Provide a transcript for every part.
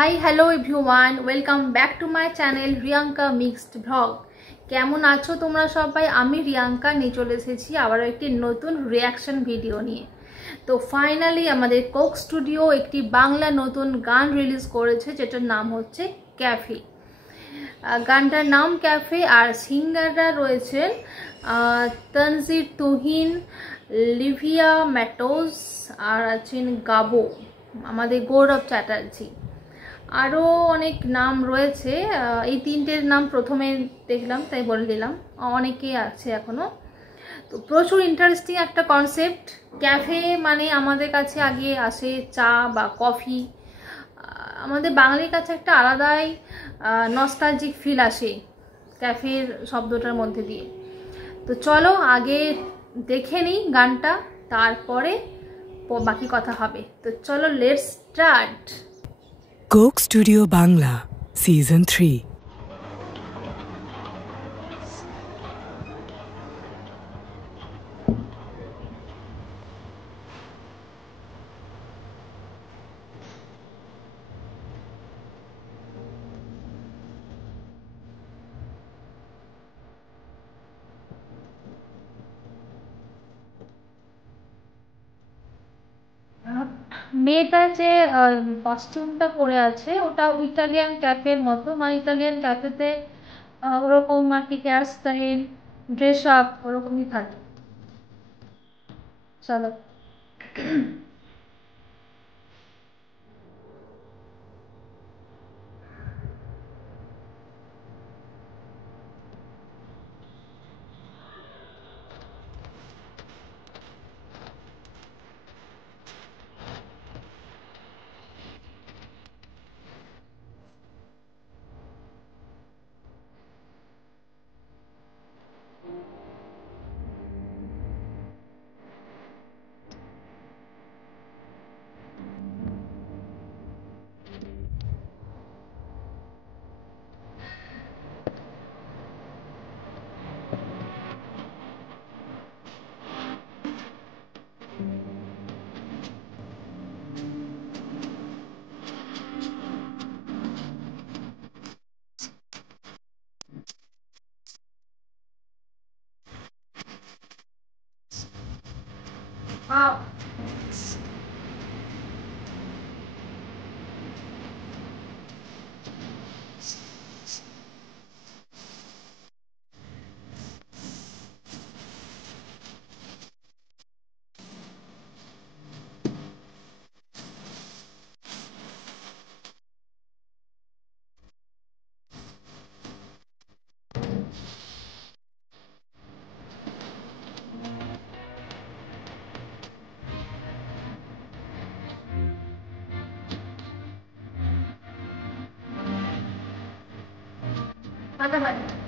Hi hello everyone, welcome back to my channel Riyanka mixed vlog. কেমন আছো তোমরা সবাই? আমি রিয়াঙ্কা নিয়ে চলে এসেছি আবারও একটি নতুন রিয়াকশন ভিডিও নিয়ে। তো ফাইনালি আমাদের কোক স্টুডিও একটি বাংলা নতুন গান রিলিজ করেছে, যেটার নাম হচ্ছে ক্যাফে। গানটার নাম ক্যাফে, আর সিঙ্গাররা রয়েছেন তানজির তুহিন, লিভিয়া ম্যাটোজ, আর আছেন গাবো আমাদের গৌরব চ্যাটার্জি। আরও অনেক নাম রয়েছে, এই তিনটের নাম প্রথমে দেখলাম তাই বলে দিলাম, অনেকেই আছে এখনও। তো প্রচুর ইন্টারেস্টিং একটা কনসেপ্ট। ক্যাফে মানে আমাদের কাছে আগে আসে চা বা কফি, আমাদের বাঙালির কাছে একটা আলাদাই নস্টালজিক ফিল আসে ক্যাফের শব্দটার মধ্যে দিয়ে। তো চলো আগে দেখে নিই গানটা, তারপরে বাকি কথা হবে। তো চলো let's start. Coke studio Bangla season 3। মেয়েটা যে কস্টিউমটা পরে আছে ওটা ইটালিয়ান ক্যাফের মতো, মানে ইটালিয়ান ক্যাফেতে ওরকম আর কি হেয়ার স্টাইল, ড্রেস আপ ওরকমই থাকে। চলো। Wow. Bye-bye.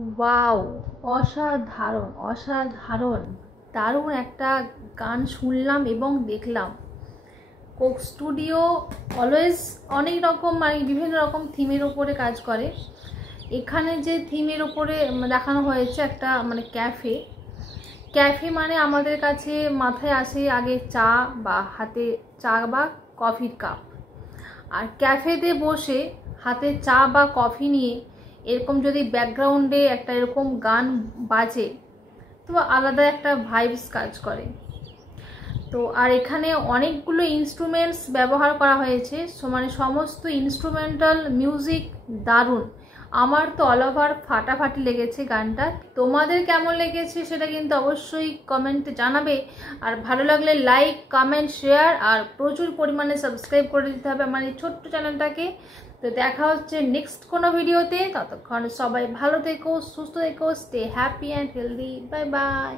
ওয়াও, অসাধারণ অসাধারণ, দারুণ একটা গান শুনলাম এবং দেখলাম। কোক স্টুডিও অলওয়েজ অনেক রকম মানে বিভিন্ন রকম থিমের ওপরে কাজ করে। এখানে যে থিমের ওপরে দেখানো হয়েছে একটা মানে ক্যাফে, ক্যাফে মানে আমাদের কাছে মাথায় আসে আগে চা বা হাতে চা বা কফির কাপ। আর ক্যাফেতে বসে হাতে চা বা কফি নিয়ে এরকম যদি ব্যাকগ্রাউন্ডে একটা এরকম গান বাজে তো আলাদা একটা ভাইবস কাজ করে। তো আর এখানে অনেকগুলো ইনস্ট্রুমেন্টস ব্যবহার করা হয়েছে, মানে সমস্ত ইনস্ট্রুমেন্টাল মিউজিক দারুণ। আমার তো অল ওভার ফাটাফাটি লেগেছে গানটা। তোমাদের কেমন লেগেছে সেটা কিন্তু অবশ্যই কমেন্টে জানাবে। আর ভালো লাগলে লাইক কমেন্ট শেয়ার আর প্রচুর পরিমাণে সাবস্ক্রাইব করে দিতে হবে আমার এই ছোট্ট চ্যানেলটাকে। তো দেখা হচ্ছে নেক্সট কোনো ভিডিওতে, ততক্ষণ সবাই ভালো থেকো, সুস্থ থেকো, stay happy and healthy, bye bye.